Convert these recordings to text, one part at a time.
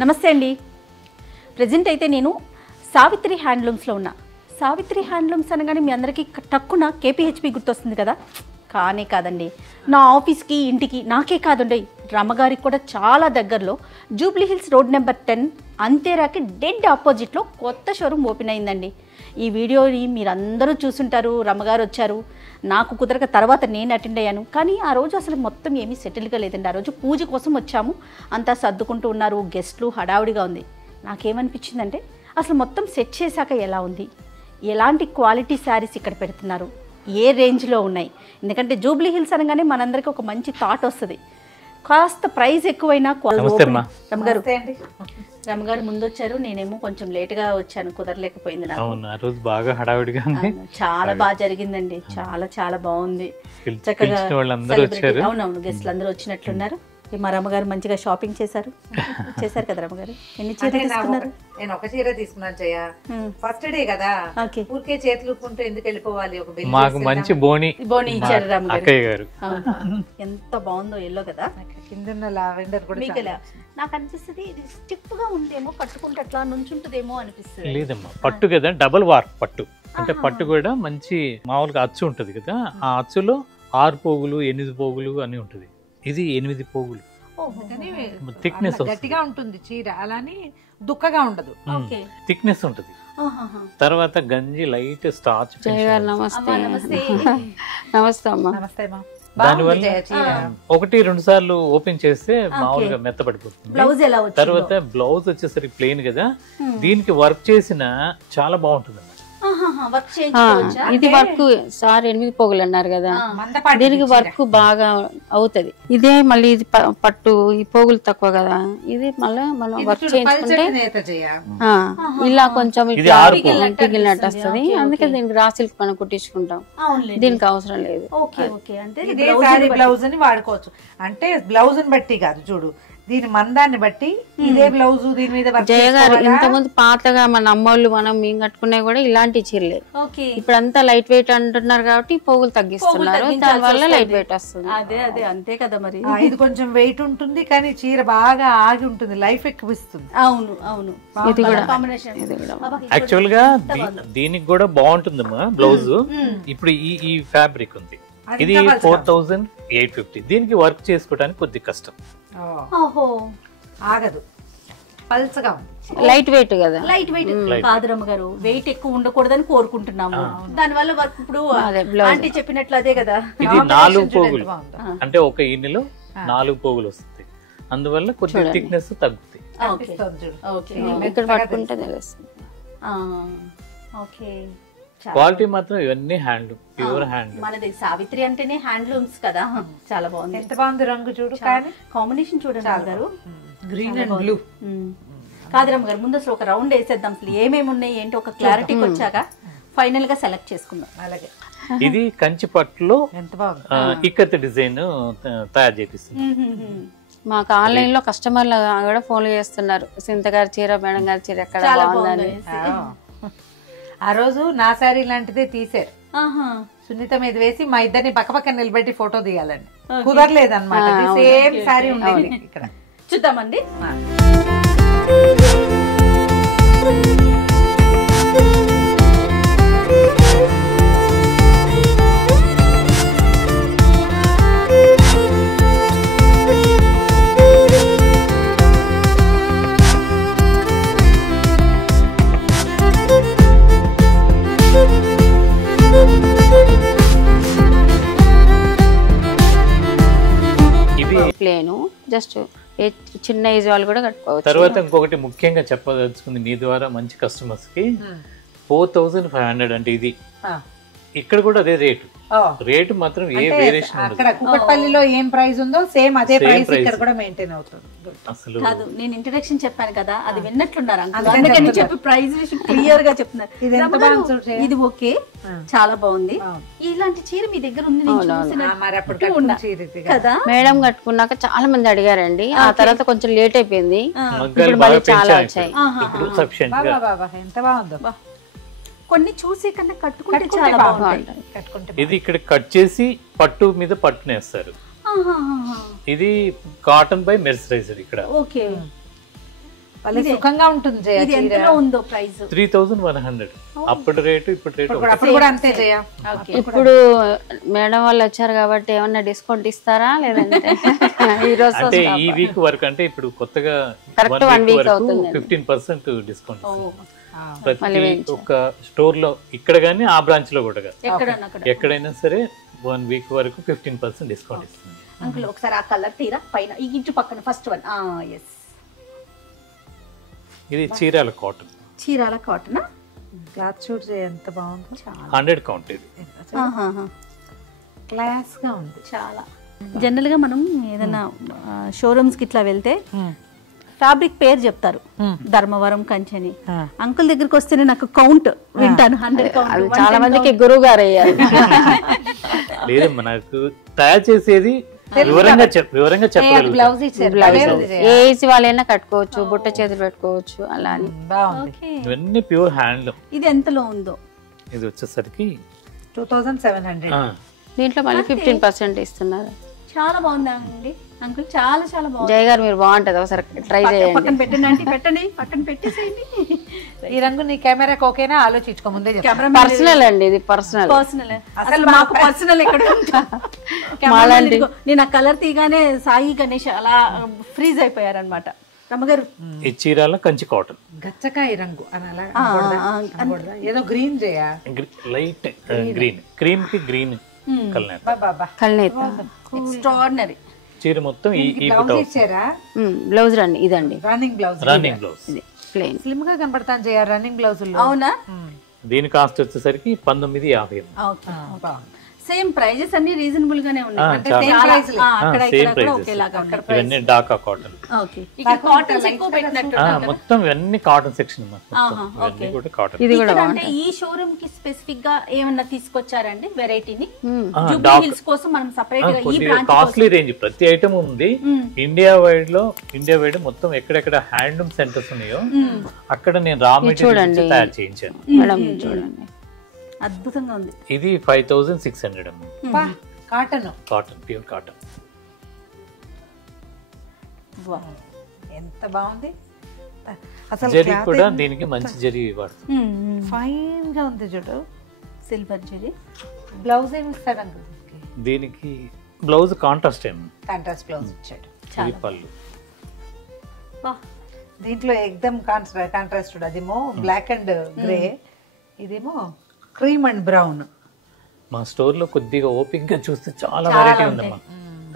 నమస్తే అండి. ప్రెజెంట్ అయితే నేను సావిత్రి హ్యాండ్లూమ్స్లో ఉన్నా. సావిత్రి హ్యాండ్లూమ్స్ అనగానే మీ అందరికీ టక్కున కేపీహెచ్పి గుర్తొస్తుంది కదా, కానీ కాదండి. నా ఆఫీస్కి ఇంటికి నాకే కాదండి, రమ్మగారికి కూడా చాలా దగ్గరలో జూబ్లీ హిల్స్ రోడ్ నెంబర్ 10 అంతేరాకి డెడ్ ఆపోజిట్లో కొత్త షోరూమ్ ఓపెన్ అయిందండి. ఈ వీడియోని మీరందరూ చూసుంటారు. రమ్మగారు వచ్చారు, నాకు కుదరక తర్వాత నేను అటెండ్ అయ్యాను. కానీ ఆ రోజు అసలు మొత్తం ఏమీ సెటిల్గా లేదండి. ఆ రోజు పూజ కోసం వచ్చాము, అంతా సర్దుకుంటూ ఉన్నారు, గెస్ట్లు హడావుడిగా ఉంది. నాకేమనిపించిందంటే అసలు మొత్తం సెట్ చేశాక ఎలా ఉంది, ఎలాంటి క్వాలిటీ శారీస్ ఇక్కడ పెడుతున్నారు, ఏ రేంజ్లో ఉన్నాయి. ఎందుకంటే జూబ్లీ హిల్స్ అనగానే మనందరికీ ఒక మంచి థాట్ వస్తుంది. కాస్త ప్రైస్ ఎక్కువైనా రమ్మగారు రమ్మగారు ముందు వచ్చారు, నేనేమో కొంచెం లేట్గా వచ్చాను, కుదరలేకపోయింది నాకు. బాగా హడావిడిగా చాలా బాగా జరిగిందండి, చాలా చాలా బాగుంది. చక్కగా అవునవును గెస్ట్లు అందరూ వచ్చినట్లున్నారు. మా రమ్మగారు మంచిగా షాపింగ్ చేశారు కదా రమ్మగారు? ఎన్ని చీరలు తీసుకున్నారు? నేను ఒక చీర తీసుకున్నాను చెయ్య, ఫస్ట్ డే కదా, ఊరికే చేతులు ఊపుకుంటూ ఎందుకు వెళ్ళిపోవాలి, ఒక మాకు మంచి బోని ఇచ్చారు రమ్మగారు. ఎంత బాగుందో ఎల్లో కదా, కింద లావెండర్ కూడా. మీకు నాకు అనిపిస్తుంది ఇది స్టిఫ్ గా ఉందేమో, కట్టుకుంటే అట్లా నుంచుంటుందేమో అనిపిస్తుంది. లేదమ్మా, పట్టు కదా, డబుల్ వార్క్ పట్టు. అంటే పట్టు కూడా మంచి మామూలుగా అచ్చు ఉంటది కదా, ఆ అచ్చులో 6 పోగులు 8 పోగులు అని ఉంటది. ఇది 8 పోగులు. థిక్నెస్ గట్టిగా ఉంటుంది చీర, అలాని దుక్కగా ఉండదు, థిక్నెస్ ఉంటది. తర్వాత గంజి లైట్ స్టార్చ్. దానివల్ల 1-2 సార్లు ఓపెన్ చేస్తే మామూలుగా మెత్తపడిపోతుంది. తర్వాత బ్లౌజ్ వచ్చేసరికి ప్లెయిన్ కదా, దీనికి వర్క్ చేసిన చాలా బాగుంటుంది. ఇది వర్క్ సార్ 8 పోగులు అన్నారు కదా, దీనికి వర్క్ బాగా అవుతది. ఇదే మళ్ళీ ఇది పట్టు, ఈ పోగులు తక్కువ కదా, ఇది మళ్ళీ మనం వర్క్ చేయించుకుంటే ఇలా కొంచెం పిగిలినట్టు వస్తుంది. అందుకే దీనికి రాసిల్క్ మనం కుట్టించుకుంటాం, దీనికి అవసరం లేదు. బ్లౌజ్ అని వాడుకోవచ్చు. అంటే బ్లౌజ్ బట్టి కాదు, చూడు దీని మందాన్ని బట్టి ఇదే బ్లౌజ్ దీని మీద. జయ గారు ఇంతకుముందు పాతగా మన అమ్మోళ్ళు మేము కట్టుకునే కూడా ఇలాంటి చీరలే. ఇప్పుడు అంతా లైట్ వెయిట్ అంటున్నారు కాబట్టి పోగులు తగ్గిస్తున్నారు, దాని వల్ల లైట్ వెయిట్ వస్తుంది. అదే అదే అంతే కదా మరి. ఇది కొంచెం వెయిట్ ఉంటుంది కానీ చీర బాగా ఆగి ఉంటుంది, లైఫ్ ఎక్కువ ఇస్తుంది. అవును అవును. ఇది కూడా యాక్చువల్ గా దీనికి కూడా బాగుంటుందమ్మా బ్లౌజ్. ఇప్పుడు ఈ ఫ్యాబ్రిక్ ఉంది, ఇది 4850. దీనికి వర్క్ చేసుకోవడానికి కొద్ది కష్టం, ఆగదు, పల్చగా లైట్ వెయిట్ కదా. లైట్ వెయిట్ కాదు రమ్మగారు, వెయిట్ ఎక్కువ ఉండకూడదని కోరుకుంటున్నాము. దాని వల్ల వర్క్ ఇప్పుడు ఆంటీ చెప్పినట్లు అదే కదా. ఇది 4 పోగులు, అంటే ఒక ఈనెలో 4 పోగులు వస్తుంది, అందువల్ల కొద్దిగా థిక్నెస్ తగ్గుతుంది. ఇక్కడ పట్టుకుంటే తెలుస్తుంది. క్వాలిటీ మాత్రం ఇవన్నీ హ్యాండ్లూమ్, ప్యూర్ హ్యాండ్లూమ్. మనది సావిత్రి అంటేనే హ్యాండ్లూమ్స్ కదా. చాలా బాగుంది, ఎంత బాగుంది రంగు చూడు, కానీ కాంబినేషన్ చూడండి రమ్మగారు, గ్రీన్ అండ్ బ్లూ. కాదు రమ్మగారు, ముందు అసలు ఒక రౌండ్ వేసేద్దాం, అసలు ఏమేమి ఉన్నాయి ఏంటి ఒక క్లారిటీకి వచ్చాక ఫైనల్ గా సెలెక్ట్ చేసుకుందాం. అలాగే ఇది కంచి పట్టులో ఎంత బాగుంది ఇక్కత్ డిజైన్ తయారు చేపిస్తుంది. మాకు ఆన్లైన్ లో కస్టమర్లు కూడా ఫోన్లు చేస్తున్నారు, సింత గారి చీర, మేడం గారి చీర ఎక్కడ బాగుందని. ఆ రోజు నా శారీ లాంటిదే తీసారు, సునీత మీద వేసి మా ఇద్దరిని పక్కపక్క నిలబెట్టి ఫోటో తీయాలని, కుదరలేదన్నమాట. సేమ్ శారీ ఉండేది ఇక్కడ. చూద్దామండి. ప్లేను జస్ట్ చిన్న ఏజ్ వాళ్ళు కూడా కట్టుకోవచ్చు. తర్వాత ఇంకొకటి ముఖ్యంగా చెప్పదలుచుకుంది మీ ద్వారా మంచి కస్టమర్స్ కి, 4500 అంటే ఇది ఇక్కడ కూడా అదే రేటు మాత్రం ఏ వేరియేషన్ అక్కడ కుకట్పల్లిలో ఏం ప్రైస్ ఉందో సేమ్ అదే ప్రైస్ ఇక్కడ కూడా మెయింటైన్ అవుతుంది. అసలు కాదు, నేను ఇంట్రడక్షన్ చెప్పాను కదా, అది విన్నట్లున్నారు, అందుకని చెప్పి ప్రైస్ క్లియర్ గా చెప్తున్నారు. ఇది ఓకే, చాలా బాగుంది. ఇలాంటి చీర మీ దగ్గర ఉంది కదా? మేడం కట్టుకున్నాక చాలా మంది అడిగారండి, ఆ తర్వాత కొంచెం లేట్ అయిపోయింది, ఇప్పుడు మళ్ళీ చాలా వచ్చాయి. ఎంత బాగుందో, కొన్ని చూసి కన్నా కట్టుకుంటే చాలా బాగుంటాయి. ఇది ఇక్కడ కట్ చేసి పట్టు మీద పట్టునేస్తారు. ఇది కాటన్ బై మెర్సరైజర్ ఇక్కడ. ఓకే, వాళ్ళ సుఖంగా ఉంటుంది జయ ఇది ఎంతలో ఉందో ప్రైస్? 3100. అప్పటి రేటు ఇప్పుడు రేటు అప్పుడు కూడా అంతే జయ. ఇప్పుడు మేడం వాళ్ళు వచ్చారు కాబట్టి ఏమన్నా డిస్కౌంట్ ఇస్తారా లేదంటే ఈ రోజు అంటే ఈ వీక్ వరకు అంటే ఇప్పుడు కొత్తగా Correct 1 week అవుతుంది. 15% డిస్కౌంట్ ప్రతి ఒక్క స్టోర్ లో ఇక్కడ గానీ ఆ బ్రాంచ్ లో కూడా ఎక్కడైనా సరే 1 వీక్ వరకు 15% డిస్కౌంట్ ఇస్తుంది. అంకుల్ ఒకసారి ఆ కలర్ తీరా పైన ఈ ఇటు పక్కన ఫస్ట్ వన్. ఎస్, ఇది Chirala cotton. Chirala cotton. Cloth shoot ఎంత బాగుంది, 100 కౌంట్. ఇది క్లాస్ గా ఉంది చాలా. జనరల్ గా మనం ఏదైనా షోరూమ్స్ కి ఇట్లా వెళ్తే ఫ్యాబ్రిక్ పేరు చెప్తారు, ధర్మవరం, కంచెని. అంకుల్ దగ్గరికి వస్తేనే నాకు కౌంట్ వింటాను, 100 కౌంట్. చాలా మందికి గురువు గారు అయ్యారు. లేదమ్మా, నాకు తయారు చేసేది వివరంగా చెప్పగలుగుతాను. బ్లౌజ్ ఇచ్చారు, ఏ ఏజ్ వాళ్ళైనా కట్టుకోవచ్చు, బుట్ట చేతులు పెట్టుకోవచ్చు అలా అని. బాగుంది. ఇవన్నీ ప్యూర్ హ్యాండ్. ఇది ఎంతలో ఉందో? ఇది వచ్చేసరికి 2700. దీంట్లో మళ్ళీ 15% ఇస్తున్నారు. చాలా బాగుందండి అంకుల్, చాలా చాలా బాగుంది. జయ గారు మీరు బాగుంటది, ఒకసారి ట్రై చేయండి. పక్కన పెట్టండి అంటే పెట్టండి, పక్కన పెట్టేసేయండి. ఈ రంగు నీ కెమెరాకి ఓకేనా? ఆలోచించుకో ముందే. పర్సనల్ అండి, ఇది పర్సనల్. పర్సనల్ అసలు మాకు పర్సనల్ ఎక్కడ ఉంటా? నేను ఆ కలర్ తీగానే సాయి గణేష్ అలా ఫ్రీజ్ అయిపోయారనమాట. రమ్మగారు ఈ చీరాల కంచి కాటన్, గచ్చకాయ రంగు అని అలా అనకూడదా? ఏదో గ్రీన్ చేయ, లైట్ గ్రీన్, క్రీమ్ కి గ్రీన్ కలర్. కల్నేత ఎక్స్ట్రాడినరీ. చీర మొత్తం ఈ బ్లౌజ్ ఇచ్చారా? బ్లౌజ్ రండి, ఇదండి running blouse. Running blouse plain. Slim గా కనపడతాను జయ రన్నింగ్ బ్లౌజ్. అవునా? దీని కాస్ట్ వచ్చేసరికి 1950. సేమ్ ప్రైజెస్ అన్ని రీజనబుల్ గానే ఉన్నాయి. అంటే చాలా. సేమ్ ప్రైస్ అక్కడ సేమ్ ఇక్కడ ప్రైజెస్. ఒకేలాగా ఉంటాయి. ఇవన్నీ డాకా కాటన్. ఓకే, ఇక్కడ కాటన్స్ ఎక్కువ పెట్టినట్టు. మొత్తం ఇవన్నీ కాటన్ సెక్షన్. ఆహా, ఇవన్నీ కూడా కాటన్. ఇది కూడా అంటే ఈ షోరూమ్ కి స్పెసిఫిక్ గా ఏమన్నా తీసుకొచ్చారండి వెరైటీని? ఆ, జూబ్లీ హిల్స్ కోసం మనం సెపరేట్ గా ఈ బ్రాంచ్ కాస్ట్లీ రేంజ్ ప్రతి ఐటమ్ ఉంది. ఇండియా వైడ్ మొత్తం ఎక్కడెక్కడ హ్యాండ్లూమ్ సెంటర్స్ ఉన్నాయో అక్కడ నేను రా మెటీరియల్ తయారు చేయించాను. మేడం చూడండి, అద్భుతంగా ఉంది. ఇది 5600 అమ్మ. Cotton, cotton, pure cotton. ఎంత బాగుంది అసలు. జరీ కూడా దీనికి మంచి జరీ వాడుతుంది. ఫైన్ గా ఉంది చూడు. సిల్వర్ జరీ. బ్లౌజ్ ఏమి ఇస్తాడు అంకుల్? దీనికి బ్లౌజ్ కాంట్రాస్ట్ ఏమి, కాంట్రాస్ట్ బ్లౌజ్ ఇచ్చాడు. ఇది పళ్ళు. దీంట్లో ఎక్దమ్ కాంట్రాస్ట్. అదేమో బ్లాక్ అండ్ గ్రే, ఇదేమో క్రీమ్ అండ్ బ్రౌన్. మా స్టోర్ లో కొద్దిగా ఓపిక్ గా చూస్తే చాలా వెరైటీ ఉందమ్మా.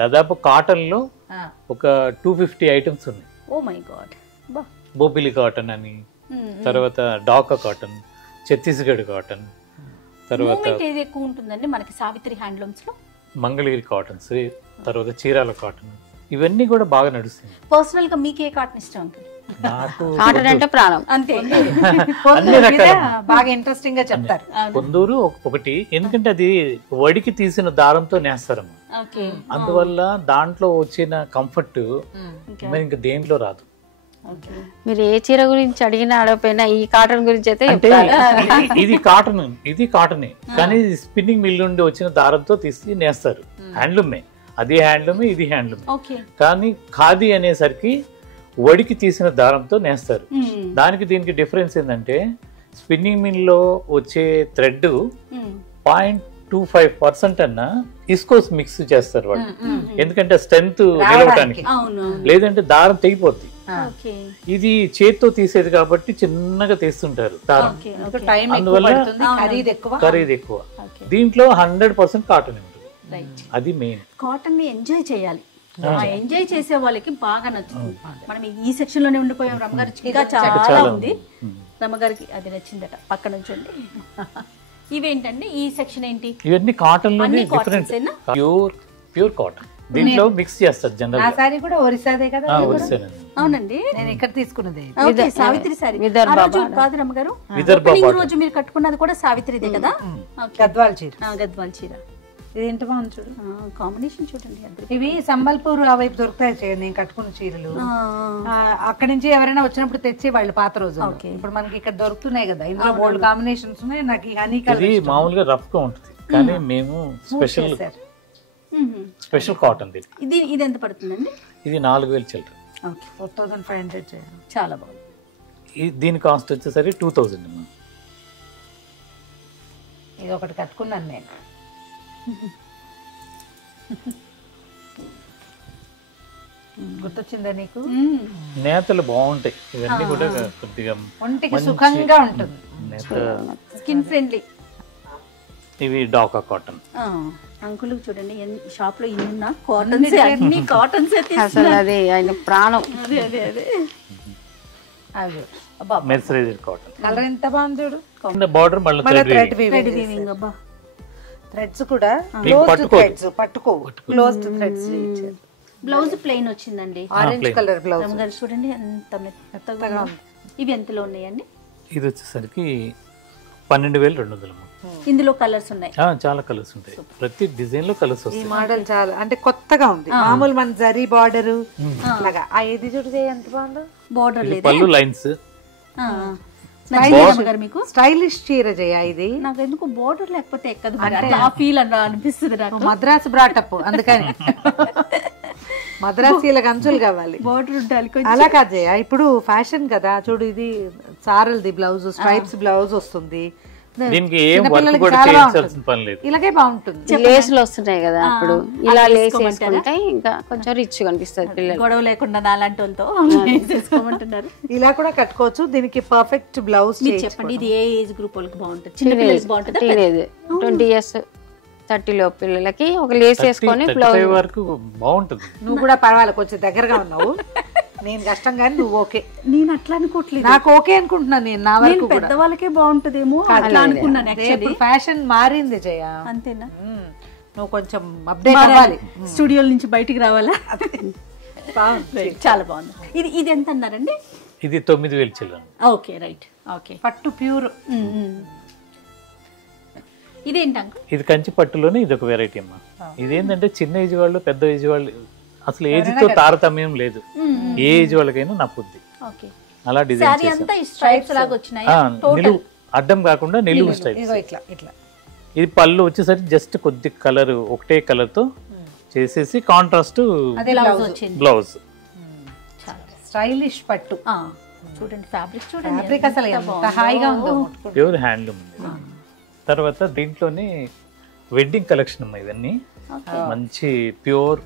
దాదాపు కాటన్ లో ఒక 250 ఐటమ్స్ ఉన్నాయి. Oh my god. Bobbili cotton అని, తర్వాత డాకా కాటన్, ఛత్తీస్గఢ్ కాటన్, తర్వాత ఏది ఎక్కువ ఉంటుందండి మనకి సావిత్రి హ్యాండ్లూమ్స్ లో? మంగళగిరి కాటన్స్, తర్వాత చీరాల కాటన్, ఇవన్నీ కూడా బాగా నడుస్తుంది. పర్సనల్ గా మీకు ఏ కాటన్ ఇష్టం ఉంటుంది? నాకు కాటన్ అంటే ప్రాణం. అంతే. అన్ని రకాల బాగా ఇంట్రెస్టింగ్ గా చెప్తారు. కొందూరు ఒకటి, ఎందుకంటే అది వడికి తీసిన దారంతో నేస్తారమ్మా. అందువల్ల దాంట్లో వచ్చిన కంఫర్ట్ మరి ఇంకా దేంట్లో రాదు. మీరు ఏ చీర గురించి అడిగినా అడగపోయినా ఈ కాటన్ గురించి అయితే ఇది కాటనే, కానీ స్పిన్నింగ్ మిల్ నుండి వచ్చిన దారంతో తీసి నేస్తారు. హ్యాండ్లూమే, అది హ్యాండ్లూమే, ఇది హ్యాండ్లూమే. కానీ ఖాదీ అనేసరికి వడికి తీసిన దారంతో నేస్తారు. దానికి దీనికి డిఫరెన్స్ ఏంటంటే స్పిన్నింగ్ మిల్ లో వచ్చే థ్రెడ్ 0.25% అన్నా ఇస్కోస్ మిక్స్ చేస్తారు వాళ్ళు, ఎందుకంటే స్ట్రెంత్ నిలవటానికి, లేదంటే దారం తెగిపోద్ది. ఇది చేత్తో తీసేది కాబట్టి చిన్నగా తీస్తుంటారు దారం, అందువల్ల ఖరీదు ఎక్కువ. దీంట్లో 100% కాటన్ ఉంటుంది, అది మెయిన్. కాటన్ ని ఎంజాయ్ చేయాలి, ఎంజాయ్ చేసే వాళ్ళకి బాగా నచ్చుతుంది. మనం ఈ సెక్షన్ లోనే ఉండిపోయాం. రమ్మగారు ఇంకా చాలా ఉంది, రమ్మగారికి అది నచ్చిందట. పక్క నుంచి ఇవేంటండి, ఈ సెక్షన్ ఏంటి? ఇవన్నీ కాటన్ లోనే డిఫరెంట్, ప్యూర్ కాటన్. దీంట్లో మిక్స్ చేస్తారు జనరల్. ఆ సారీ కూడా ఒరిస్సాదే కదా? అవునండి, నేను ఇక్కడ తీసుకున్నది సావిత్రి సారీ కాదు రమ్మగారు. రోజు మీరు కట్టుకున్నది కూడా సావిత్రిదే కదా? గద్వాల్ చీర. గద్వాల్ చీర. ఇది ఎంత బాగుంది చూడు, కాంబినేషన్ చూడండి. ఇవి సంబల్పూర్ ఆ వైపు దొరుకుతాయి నేను కట్టుకున్న చీరలు. అక్కడి నుంచి ఎవరైనా వచ్చినప్పుడు తెచ్చే వాళ్ళు పాత రోజు. ఇప్పుడు మనకి ఇక్కడ దొరుకుతున్నాయి కదా, ఇందులో బోల్డ్ కాంబినేషన్స్ ఉన్నాయి. నాకు ఈ హనీ కలర్ ఇది మామూలుగా రఫ్ గా ఉంటుంది, కానీ మేము స్పెషల్ కాటన్. ఇది ఎంత పడుతుందండి? ఇది 4000 చిల్లర. ఓకే 4500 చేయాలి. చాలా బాగుంది. దీని కాస్ట్ వచ్చేసరికి 2000 అమ్మా. ఇది ఒకటి కట్టుకున్నాను నేను. గుర్తొచ్చిందా నీకు? నేతలు బాగుంటాయి ఇవన్నీ కూడా కొద్దిగా ఒంటికి సుఖంగా ఉంటుంది. నేత. Skin friendly. ఇవి డాకా కాటన్. అంకుల్ చూడండి షాప్ లో ఇన్ని కాటన్స్, అన్ని కాటన్స్ అసలు అది ఆయన ప్రాణం. అదే అదే అదే అవి మెర్సరైజ్డ్ కాటన్. కలర్ ఎంత బాగుంది చూడు. బార్డర్ మళ్ళీ థ్రెడ్ వీవింగ్. అబ్బా థ్రెడ్స్ కూడా మీకు క్లోజ్డ్ థ్రెడ్స్, పట్టుకోవు, క్లోజ్డ్ థ్రెడ్స్. బ్లౌజ్ ప్లెయిన్ వచ్చిందండి. Orange colour blouse. రమగారు చూడండి ఎంత మెత్తగా ఉంది. ఇవి ఎంతలో ఉన్నాయండి? ఇది వచ్చేసరికి 12,200 అమ్మా. ఇందులో కలర్స్ ఉన్నాయి. చాలా కలర్స్ ఉంటాయి, ప్రతి డిజైన్ లో కలర్స్ ఈ వస్తాయి. మోడల్ చాలా అంటే కొత్తగా ఉంది. మామూలు మన జరీ బార్డర్ అలాగా. ఆ ఇది చూడు ఎంత బాగుందో. బోర్డర్ లేదు. పళ్ళు లైన్స్. మీకు స్టైలిష్ చీర జయ ఇది. నాకు ఎందుకు బోర్డర్ లేకపోతే ఎక్కదు అంటే ఆ ఫీల్ అనిపిస్తుంది నాకు. మద్రాసు బ్రాటప్ అందుకని మద్రాసీలకు అంచులు కావాలి, బోర్డర్ ఉండాలి కొంచెం. అలా కాదు జయ, ఇప్పుడు ఫ్యాషన్ కదా చూడు. ఇది సారల్ది బ్లౌజ్, స్ట్రైప్స్ బ్లౌజ్ వస్తుంది. దీనికి ఏం వర్క్ కూడా చేయాల్సిన పని లేదు. ఇలాగే బాగుంటుంది. లేసులు వస్తున్నాయి కదా అప్పుడు, ఇలా లేస్ వేసుకుంటే ఇంకా కొంచెం రిచ్ కనిపిస్తుంది పిల్లలు. గొడవ లేకుండా నాలాంటి వాళ్ళతో చేసుకోమంటున్నారు. ఇలా కూడా కట్టుకోవచ్చు. దీనికి పర్ఫెక్ట్ బ్లౌజ్. మీరు చెప్పండి ఇది ఏ ఏజ్ గ్రూప్ వాళ్ళకి బాగుంటుంది? చిన్న పిల్లలకి బాగుంటుంది. టీనేజ్ 20 years 30 లో పిల్లలకి ఒక లేస్ వేసుకొని బ్లౌజ్ వరకు బాగుంటుంది. నువ్వు కూడా పర్వాలేదు, కొంచెం దగ్గరగా ఉన్నావు. నేను కష్టం కానీ నువ్వు ఓకే. నేను అట్లా అనుకోవట్లేదు, నాకు ఓకే అనుకుంటున్నాను. నేను నా వరకు పెద్దవాళ్ళకే బాగుంటుందేమో అట్లా అనుకున్నాను. ఇప్పుడు ఫ్యాషన్ మారింది జయ. అంతేనా? నువ్వు కొంచెం అప్డేట్ అవ్వాలి. స్టూడియో నుంచి బయటికి రావాలా? చాలా బాగుంది. ఇది ఇది ఎంత అన్నారండి? ఇది 9,000 చిల్లర. Okay right. ఓకే పట్టు ప్యూర్. ఇదేంటి అంకుల్? ఇది కంచి పట్టులోనే ఇది ఒక వెరైటీ అమ్మా. ఇదేంటంటే చిన్న ఏజ్ వాళ్ళు పెద్ద ఏజ్ వాళ్ళు అసలు ఏజ్ తో తారతమ్యం లేదు, ఏ ఏజ్ వాళ్ళకైనా నప్పుద్ది. ఓకే. అలా డిజైన్ సారీ అంతా ఈ స్ట్రైప్స్ లాగా వచ్చినాయి. నిలువు అడ్డం కాకుండా నిలువు స్టైల్. ఇట్లా ఇట్లా. ఇది పళ్ళు వచ్చేసరికి జస్ట్ కొద్ది కలర్ ఒకటే కలర్ తో చేసేసి కాంట్రాస్ట్ బ్లౌజ్ వచ్చింది. బ్లౌజ్. స్టైలిష్ పట్టు. చూడండి ఫ్యాబ్రిక్ చూడండి, ఫ్యాబ్రిక్ అసలు ఎంత హాయిగా ఉందో. ప్యూర్ హ్యాండ్లూమ్ ఉంది. తర్వాత దీంట్లోనే వెడ్డింగ్ కలెక్షన్ ఉన్నాయి. ఇవన్నీ మంచి ప్యూర్,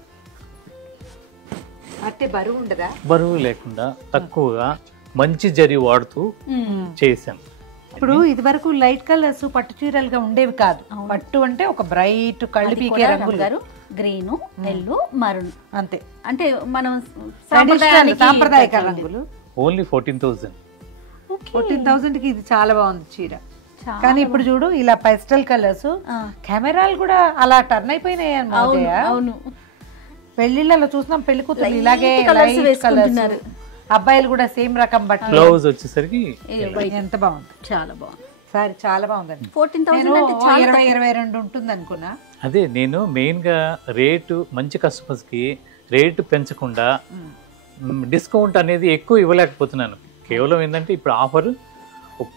అంటే బరువు ఉండదా? బరువు లేకుండా తక్కువగా మంచి జరి వాడుతూ చేశాం. ఇప్పుడు ఇది వరకు లైట్ కలర్స్ పట్టు చీరలుగా ఉండేవి కాదు. పట్టు అంటే ఒక బ్రైట్ కళ్ళు పీకే రంగులు గారు, గ్రీన్, ఎల్లో, మరూన్. అంతే. అంటే మనం సాంప్రదాయక రంగులు. ఓన్లీ 14,000. 14,000 కి ఇది చాలా బాగుంది చీర. కానీ ఇప్పుడు చూడు ఇలా పెస్టల్ కలర్స్, కెమెరాలు కూడా అలా టర్న్ అయిపోయినాయి అన్నమాట. అవును, పెళ్లిళ్ళలో చూసినాం పెళ్లి కూతురు ఇలాగే లైట్ కలర్స్. అబ్బాయిలు కూడా సేమ్ రకం బట్టలు. బ్లౌజ్ వచ్చేసరికి ఎంత బాగుంది, చాలా బాగుంది. సారీ చాలా బాగుందండి. 14,000 అంటే చాలా 20-22 ఉంటుంది అనుకున్నా. అదే నేను మెయిన్ గా రేటు మంచి కస్టమర్స్ కి రేటు పెంచకుండా డిస్కౌంట్ అనేది ఎక్కువ ఇవ్వలేకపోతున్నాను. కేవలం ఏంటంటే ఇప్పుడు ఆఫర్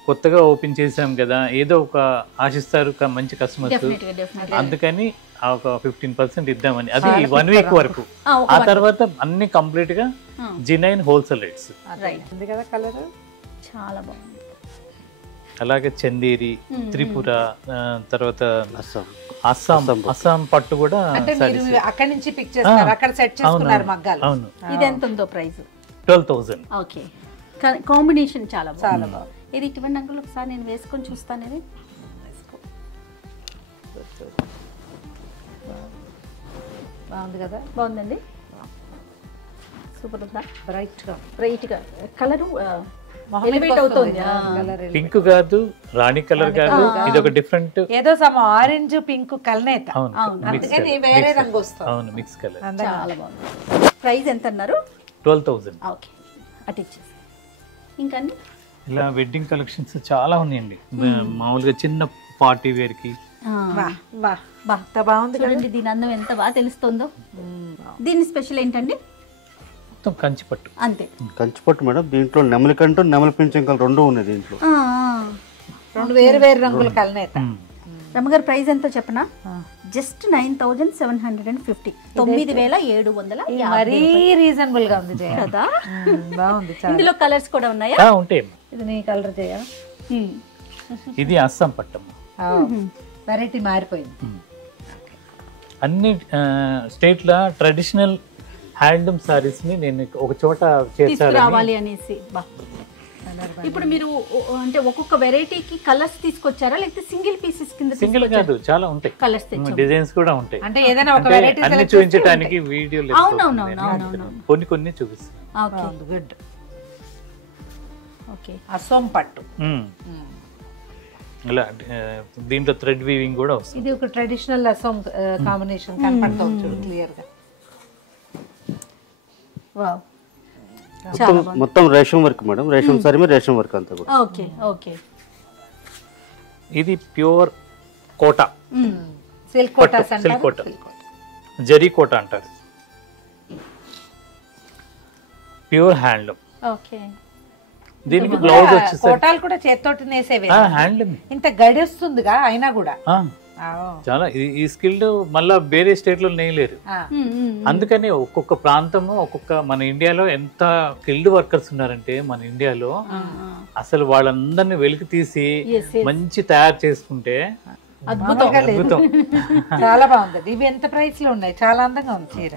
కొత్తగా ఓపెన్ చేసాం కదా, ఏదో ఒక ఆశిస్తారు మంచి కస్టమర్స్, అందుకని ఒక 15% ఇద్దామని. అది 1 వీక్ వరకు. ఆ తర్వాత అన్ని కంప్లీట్ గా జెన్యూన్ హోల్సేల్ రేట్స్. కదా కలర్ చాలా బాగుంది. అలాగే చందేరి, త్రిపుర, తర్వాత అస్సాం పట్టు కూడా అక్కడి నుంచి పిక్ చేస్తారు, అక్కడ సెట్ చేసుకున్నారు మగ్గాలు. అవును. ఇది ఎంత ఉందో ప్రైస్? 12,000. ఓకే. కాంబినేషన్ చాలా బాగుంది. ఇది ఇటువంటి అంకుల్ ఒకసారి నేను వేసుకొని చూస్తాను. ఇది బాగుంది కదా? బాగుందండి, సూపర్ ఉందా? బ్రైట్ గా కలర్ ఎలివేట్ అవుతుంది. పింక్ కాదు, రాణి కలర్ కాదు, ఇది ఒక డిఫరెంట్ ఏదో సమ ఆరెంజ్ పింక్ కలనేత. అందుకని వేరే రంగు వస్తుంది. అవును, మిక్స్ కలర్. చాలా బాగుంది. ప్రైస్ ఎంత అన్నారు? 12,000. ఓకే, అటు ఇచ్చేసి. ఇంకా ఇలా వెడ్డింగ్ కలెక్షన్స్ చాలా ఉన్నాయండి. మామూలుగా చిన్న పార్టీ వేర్ కి బాగుంది చూడండి. దీని అందం ఎంత బాగా తెలుస్తుందో. దీని స్పెషల్ ఏంటండి? మొత్తం కంచిపట్టు. అంతే, కంచిపట్టు మేడం. దీంట్లో నెమలి కంటూ నెమలి పింఛంకలు రెండు ఉన్నాయి దీంట్లో. 2 వేరు వేరు రంగుల కలనేత. రమ్మగారు ప్రైస్ ఎంతో చెప్పనా? జస్ట్ 9750, 9750 మరీ రీజనబుల్ గా ఉంది జయ. కదా. బాగుంది. ఇందులో కలర్స్ కూడా ఉన్నాయా? ఉంటాయి. ఇది నీ కలర్ జయ. ఇది అస్సాం పట్టమ్మ. వెరైటీ మారిపోయింది. అన్ని స్టేట్ల ట్రెడిషనల్ హ్యాండ్లూమ్ సారీస్ ని నేను ఒక చోట తీసుకురావాలి అనేసి. ఇప్పుడు మీరు అంటే ఒక్కొక్క వెరైటీకి కలర్స్ తీసుకొచ్చారా లేకపోతే సింగిల్ పీసెస్ కింద? సింగిల్ కాదు, చాలా ఉంటాయి కలర్స్, డిజైన్స్ కూడా ఉంటాయి. అంటే ఏదైనా ఒక వెరైటీ అన్ని చూపించడానికి వీడియో కొన్ని కొన్ని చూపిస్తాను. Okay, good. ఓకే, అసోం పట్టు. ఇలా దీంట్లో థ్రెడ్ వీవింగ్ కూడా వస్తుంది. ఇది ఒక ట్రెడిషనల్ అసోం కాంబినేషన్ కనపడుతుంది క్లియర్ గా. వావ్, మొత్తం రేషం వర్క్ మేడం, రేషం సారీ మీద రేషం వర్క్ అంతా కూడా. Okay okay. ఇది pure Kota, silk Kota, silk Kota, zari Kota అంటారు. Pure handloom. ఓకే. దీనికి బ్లౌజ్ వచ్చేసరికి కోటాలు కూడా చేత్తోటి నేసేవే. హ్యాండ్లూమ్ ఇంత గడిస్తుందిగా అయినా కూడా చాలా ఈ స్కిల్డ్ మళ్ళా వేరే స్టేట్ లో నేయలేరు. అందుకని ఒక్కొక్క ప్రాంతము ఒక్కొక్క, మన ఇండియాలో ఎంత స్కిల్డ్ వర్కర్స్ ఉన్నారంటే మన ఇండియాలో అసలు వాళ్ళందరినీ వెలికి తీసి మంచి తయారు చేసుకుంటే అద్భుతం. చాలా బాగుంది. ఇవి ఎంత ప్రైస్ లో ఉన్నాయి? చాలా అందంగా ఉంది చీర,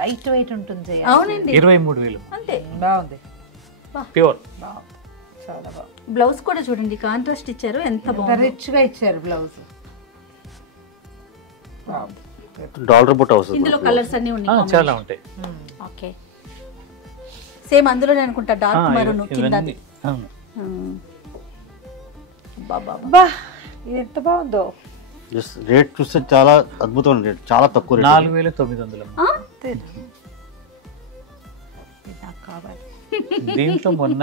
లైట్ వెయిట్ ఉంటుంది. అవునండి, 23,000 అంతే. బాగుంది, ప్యూర్. చాలా బాగుంది. బ్లౌజ్ కూడా చూడండి, కాంట్రాస్ట్ ఇచ్చారు, ఎంత బాగుంది, రిచ్ గా ఇచ్చారు బ్లౌజ్. డాలర్ బుట్ట వస్తుంది. ఇందులో కలర్స్ అన్ని ఉన్నాయి, చాలా ఉంటాయి. ఓకే, సేమ్ అందులోనే అనుకుంటా, డార్క్ మరూన్ కింద. ఇది ఎంత బాగుందో. రేట్ చూస్తే చాలా అద్భుతమైన రేట్, చాలా తక్కువ రేట్. 4,900. దీంట్లో మొన్న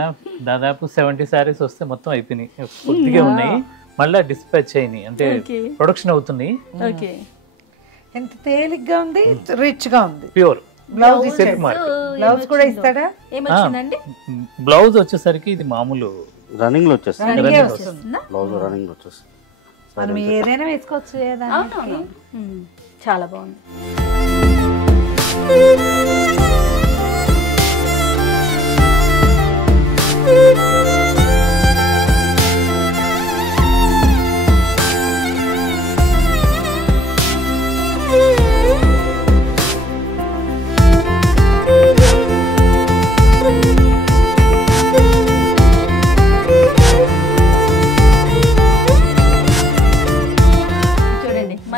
దాదాపు 70 సారీస్ వస్తే మొత్తం అయిపోయినాయి, కొద్దిగా ఉన్నాయి, మళ్ళీ డిస్పాచ్ అయినాయి, అంటే ప్రొడక్షన్ అవుతుంది. ఓకే, ఎంత తేలిగ్గా ఉంది, రిచ్ గా ఉంది. Pure blouse silk mark. Blouse కూడా ఇస్తాడా? ఏమొచ్చిందండి? బ్లౌజ్ వచ్చేసరికి ఇది మామూలు రన్నింగ్ లో వచ్చేస్తుంది, బ్లౌజ్ రన్నింగ్ లో వచ్చేస్తుంది. మనం ఏదైనా వేసుకోవచ్చు. చాలా బాగుంది.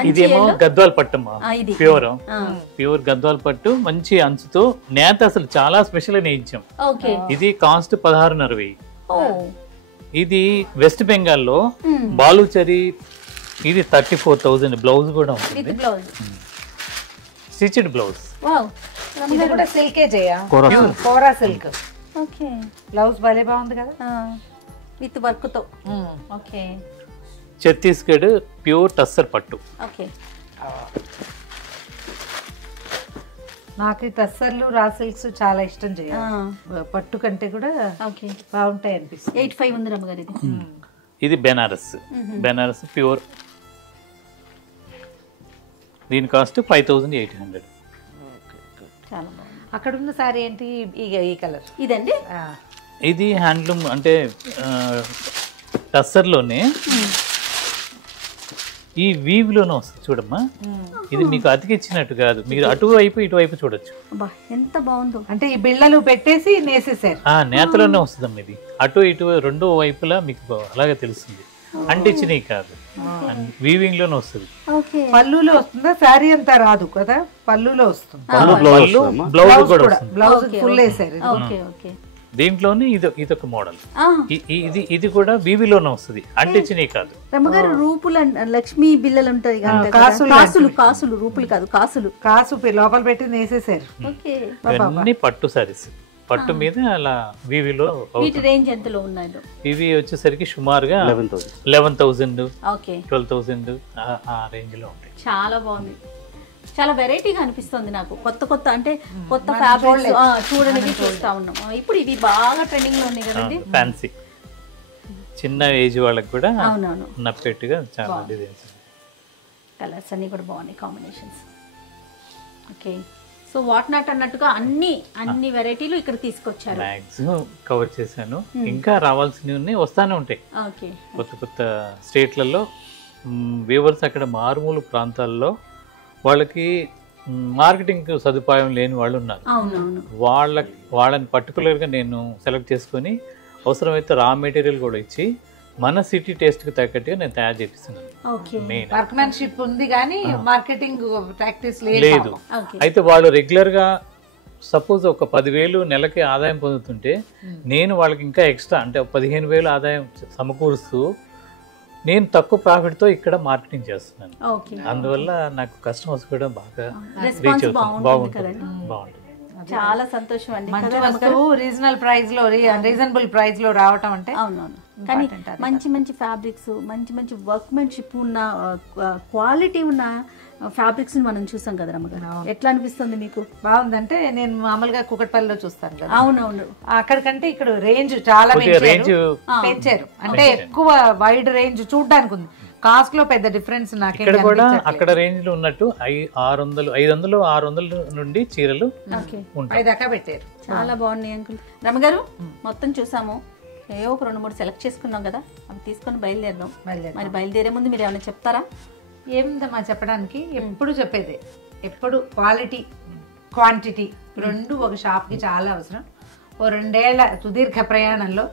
ఇదేమో గద్వాల్ పట్టమ్మా, ప్యూర్ గద్వాల్ పట్టు, మంచి అంచుతో నేత, అసలు చాలా స్పెషల్ గా నేయించాం. ఇది కాస్ట్ 16,500. ఇది వెస్ట్ బెంగాల్ లో బాలుచరి, ఇది 34,000. బ్లౌజ్ కూడా ఉంటుంది, స్టిచ్డ్ బ్లౌజ్. ఇది కూడా సిల్కే చేయ, కోరా సిల్క్. బ్లౌజ్ భలే బాగుంది కదా, విత్ వర్క్ తో. ఓకే, ఛత్తీస్గఢ్ ప్యూర్ టస్సర్ పట్టు. ఓకే, నాకు ఈ టస్సర్లు రా సిల్క్స్ చాలా ఇష్టం. చేయ పట్టు కంటే కూడా బాగుంటాయి అనిపిస్తుంది. 85 ఉంది రమ్మగారు. ఇది బెనారస్, బెనారస్ ప్యూర్. దీని కాస్ట్ 5,800. అక్కడ ఉన్న సారీ ఏంటి? ఈ కలర్ ఇదండి. ఇది హ్యాండ్లూమ్, అంటే టస్సర్లోనే ఈ వీవ్ లోనే వస్తుంది చూడమ్మా. ఇది మీకు అతికిచ్చినట్టు కాదు, మీరు అటువైపు ఇటువైపు చూడొచ్చు. ఎంత బాగుందో, అంటే ఈ బిళ్ళలు పెట్టేసి నేసేసారు. నేతలోనే వస్తుందమ్మా ఇది, అటు ఇటు రెండు వైపులా మీకు అలాగే తెలుస్తుంది, అంటించినవి కాదు, వీవింగ్ లోనే వస్తుంది. పళ్ళులో వస్తుందా? శారీ అంతా రాదు కదా, పళ్ళులో వస్తుంది. బ్లౌజ్ కూడా వస్తుంది, బ్లౌజ్ ఫుల్ వేసారు. దీంట్లోనే ఇదొక మోడల్. ఇది కూడా వీవిలోనే వస్తుంది, అంటించినవి కాదు. రమ్మగారు రూపులు, లక్ష్మీ బిల్లలు ఉంటాయి, కాసులు, రూపులు కాదు, కాసు లోపల పెట్టి నేసేసారు. ఇవన్నీ పట్టు సారీస్, పట్టు మీద అలా వీవిలో. వీటి రేంజ్ ఎంతలో ఉన్నాయి? ఇవి వచ్చేసరికి సుమారుగా 11,000, 12,000 ఆ రేంజ్ లో ఉంటాయి. చాలా బాగుంది, చాలా వెరైటీగా అనిపిస్తుంది నాకు. కొత్త అంటే కొత్త ఫ్యాబ్రిక్స్ చూడడానికి చూస్తా ఉన్నాం. ఇప్పుడు ఇవి బాగా ట్రెండింగ్ లో ఉన్నాయి కదండి, ఫ్యాన్సీ. చిన్న ఏజ్ వాళ్ళకి కూడా నప్పేట్టుగా చాలా డిజైన్స్. కలర్స్ అన్నీ కూడా బాగున్నాయి combinations. Okay, so what not అన్నట్టుగా అన్ని వెరైటీలు ఇక్కడ తీసుకొచ్చారు. మ్యాక్సిమం కవర్ చేశాను. ఇంకా రావాల్సినవి ఉన్నాయి, వస్తానే ఉంటాయి. ఓకే, కొత్త కొత్త స్టేట్లలో వీవర్స్ అక్కడ మారుమూల ప్రాంతాల్లో వాళ్ళకి మార్కెటింగ్ సదుపాయం లేని వాళ్ళు ఉన్నారు. అవునవును, వాళ్ళని పర్టికులర్గా నేను సెలెక్ట్ చేసుకొని అవసరమైతే రా మెటీరియల్ కూడా ఇచ్చి మన సిటీ టేస్ట్కి తగ్గట్టుగా నేను తయారు చేపిస్తున్నాను. మెయిన్ వర్క్మెన్షిప్ ఉంది కానీ మార్కెటింగ్ ప్రాక్టీస్ లేదు. అయితే వాళ్ళు రెగ్యులర్గా సపోజ్ ఒక 10,000 నెలకి ఆదాయం పొందుతుంటే నేను వాళ్ళకి ఇంకా ఎక్స్ట్రా అంటే 15,000 ఆదాయం సమకూరుస్తూ నేను తక్కువ ప్రాఫిట్తో ఇక్కడ మార్కెటింగ్ చేస్తున్నాను. అందువల్ల నాకు కస్టమర్స్ కూడా బాగా రీచ్ అవుతుంది. బాగుంటుంది. చాలా సంతోషం అండి. రీజనబుల్ ప్రైస్ లో రావటం అంటే అవునవును, కానీ మంచి మంచి ఫ్యాబ్రిక్స్, మంచి మంచి వర్క్మెన్షిప్ ఉన్న క్వాలిటీ ఉన్న ఫ్యాబ్రిక్స్ మనం చూసాం కదా రమ్మగారు. ఎట్లా అనిపిస్తుంది మీకు? బాగుందంటే నేను మామూలుగా కుకట్పల్లిలో చూస్తాను కదా. అవునవును, అక్కడికంటే ఇక్కడ రేంజ్ చాలా పెంచారు. అంటే ఎక్కువ వైడ్ రేంజ్ చూడడానికి ఉంది. కాస్ట్ లో పెద్ద డిఫరెన్స్ నాకే ఇక్కడ కూడా అక్కడ రేంజ్ లో ఉన్నట్టు 500 నుండి చీరలు దాకా పెట్టారు. చాలా బాగున్నాయి అంకుల్. రమ్మగారు మొత్తం చూసాము, ఏవో ఒక 2-3 సెలెక్ట్ చేసుకున్నాం కదా, అవి తీసుకొని బయలుదేరదాం. మరి బయలుదేరే ముందు మీరు ఏమైనా చెప్తారా? ఏముందమ్మా చెప్పడానికి, ఎప్పుడు చెప్పేది, ఎప్పుడు క్వాలిటీ క్వాంటిటీ రెండు ఒక షాప్కి చాలా అవసరం. ఓ 2 ఏళ్ల సుదీర్ఘ ప్రయాణంలో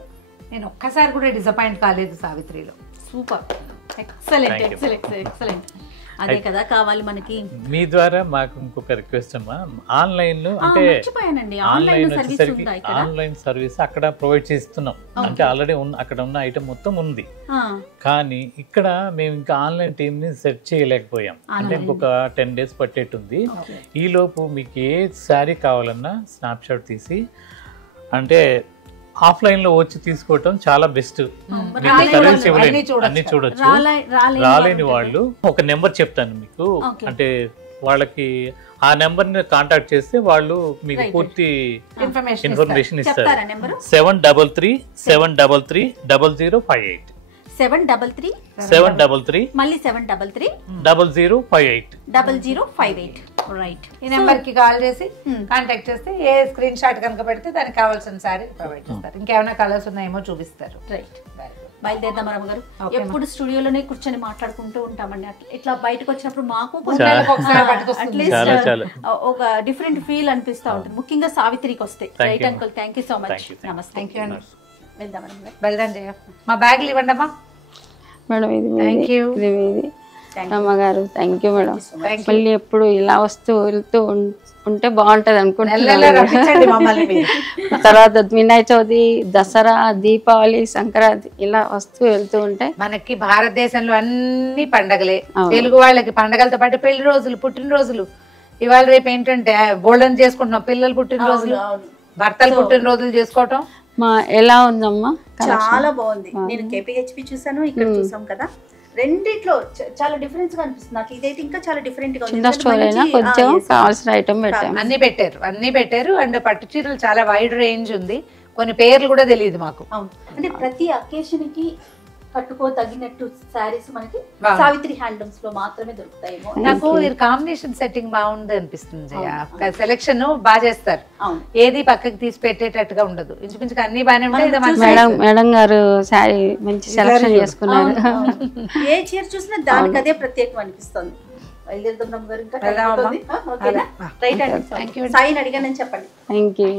నేను ఒక్కసారి కూడా డిసప్పాయింట్ కాలేదు సావిత్రిలో. Super, excellent excellent excellent. అదే కదా కావాలి మనకి. మీ ద్వారా మాకు ఇంకొక రిక్వెస్ట్ అమ్మా, ఆన్లైన్ అంటే ఆన్లైన్ సర్వీస్ అక్కడ ప్రొవైడ్ చేస్తున్నాం. అంటే ఆల్రెడీ అక్కడ ఉన్న ఐటమ్ మొత్తం ఉంది, కానీ ఇక్కడ మేము ఇంకా ఆన్లైన్ టీమ్ ని సెట్ చేయలేకపోయాం. అంటే ఇంకొక 10 days పట్టేట్టుంది. ఈ లోపు మీకు ఏ శారీ కావాలన్నా స్నాప్ షాట్ తీసి అంటే ఆఫ్లైన్ లో వచ్చి తీసుకోవటం చాలా బెస్ట్. సర్వీస్ ఇవ్వలేదు, అన్ని చూడొచ్చు. రాలేని వాళ్ళు ఒక నెంబర్ చెప్తాను మీకు, అంటే వాళ్ళకి ఆ నెంబర్ ని కాంటాక్ట్ చేస్తే వాళ్ళు మీకు పూర్తి ఇన్ఫర్మేషన్ ఇస్తారు. 733-733-0058 733 మళ్ళీ 733 0058 రైట్. ఈ నెంబర్ కి కాల్ చేసి కాంటాక్ట్ చేస్తే ఏ స్క్రీన్ షాట్ కనుక పెడితే దానికి కావాల్సిన సారీ ప్రొవైడ్ చేస్తారు. ఇంకేమైనా కలర్స్ ఉన్నాయేమో చూపిస్తారు. రైట్, బయలుదేరదాం రమ్మగారు. ఎప్పుడు స్టూడియోలోనే కూర్చొని మాట్లాడుకుంటూ ఉంటామండి. ఇట్లా బయటకు వచ్చినప్పుడు మాకు అట్లీస్ట్ ఒక డిఫరెంట్ ఫీల్ అనిపిస్తూ ఉంటుంది, ముఖ్యంగా సావిత్రికి వస్తే. Right uncle, thank you so much. నమస్తే. వెళ్దాం వెళ్దాం జయ. మా బ్యాగులు ఇవ్వండి అమ్మా. మేడం ఇది అమ్మగారు, థ్యాంక్ యూ మేడం. మళ్ళీ ఎప్పుడు ఇలా వస్తూ వెళ్తూ ఉంటే బాగుంటది అనుకుంటున్నాను. తర్వాత వినాయక చవితి, దసరా, దీపావళి, సంక్రాంతి ఇలా వస్తూ వెళ్తూ ఉంటే మనకి భారతదేశంలో అన్ని పండగలే. తెలుగు వాళ్ళకి పండగలతో పాటు పెళ్లి రోజులు, పుట్టినరోజులు. ఇవాళ రేపు ఏంటంటే బోల్డన్ చేసుకుంటున్నాం, పిల్లలు పుట్టినరోజులు, భర్తలు పుట్టినరోజులు చేసుకోవటం. ఎలా ఉందమ్మా? చాలా బాగుంది. నేను కేపీహెచ్పి చూసాను, ఇక్కడ చూసాం కదా, రెండిట్లో చాలా డిఫరెన్స్ గా అనిపిస్తుంది నాకు. ఇదైతే ఇంకా చాలా డిఫరెంట్ గా ఉంది. కొంచెం కావాల్సిన ఐటమ్ పెట్టారు, అన్ని పెట్టారు. అండ్ పట్టు చీరలు చాలా వైడ్ రేంజ్ ఉంది. కొన్ని పేర్లు కూడా తెలియదు మాకు. అవును, అంటే ప్రతి అకేషన్ కి కట్టుకో తగినట్టు సారీస్ మనకి సావిత్రి హ్యాండ్లూమ్స్ లో మాత్రమే దొరుకుతాయేమో. నాకు కాంబినేషన్ సెట్టింగ్ బాగుంది అనిపిస్తుంది. సెలెక్షన్ బాగా చేస్తారు, ఏది పక్కకి తీసి పెట్టేటట్టుగా ఉండదు. ఇంచుమించుగా అన్ని బాగానే ఉంటాయి. మేడం గారు శారీ మంచి సెలెక్షన్ చేసుకున్నారు. ఏ చీర చూసినా దానికి అదే ప్రత్యేకం అనిపిస్తుంది. బయలుదేరుదాం గారు. ఇంకా సాయిని అడిగానని చెప్పండి. Thank you.